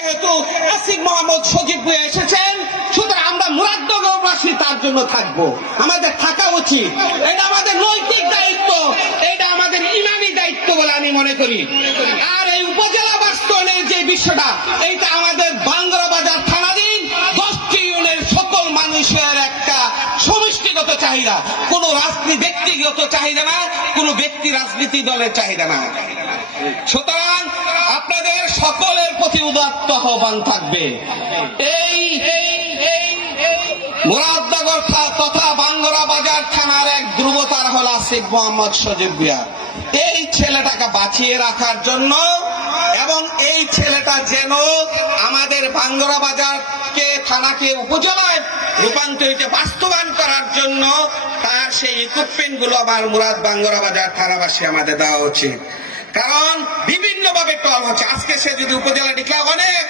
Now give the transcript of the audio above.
যেহেতু আসিফ মোহাম্মদ সজীব ভুঁইয়া এসেছেন, সুতরাং আমরা মুরাদনগরবাসী তার জন্য থাকবো, আমাদের থাকা উচিত। এটা আমাদের নৈতিক দায়িত্ব, এটা আমাদের ইমানি দায়িত্ব বলে আমি মনে করি। আর এই উপজেলা বাস্তবায়নের যে বিষয়টা, এইটা আমাদের বাঙ্গরা বাজার থানাধীন 10টি ইউনিয়নের সকল মানুষের একটা সমষ্টিগত চাহিদা, কোন ব্যক্তিগত চাহিদা না, কোন ব্যক্তি রাজনীতি দলের চাহিদা না। সুতরাং আপনাদের সকলের প্রতি উদাত্ত আহ্বান থাকবে, এই মুরাদনগর তথা বাঙ্গরা বাজার থানার এক ধ্রুবতার হল আসিফ মোহাম্মদ সজীব ভুঁইয়া। এই ছেলেটাকে বাঁচিয়ে রাখার জন্য এবং এই ছেলেটা যেন আমাদের বাঙ্গরা বাজারকে থানাকে উপজেলায় রূপান্তরিত বাস্তবায়ন করার জন্য তার সেই ইকুইপমেন্ট গুলো আমার মুরাদ বাঙ্গরা বাজার থানাবাসী আমাদের দেওয়া উচিত। কারণ বিভিন্ন ভাবে টল হচ্ছে। আজকে সে যদি উপজেলা ডিক্লার অনেক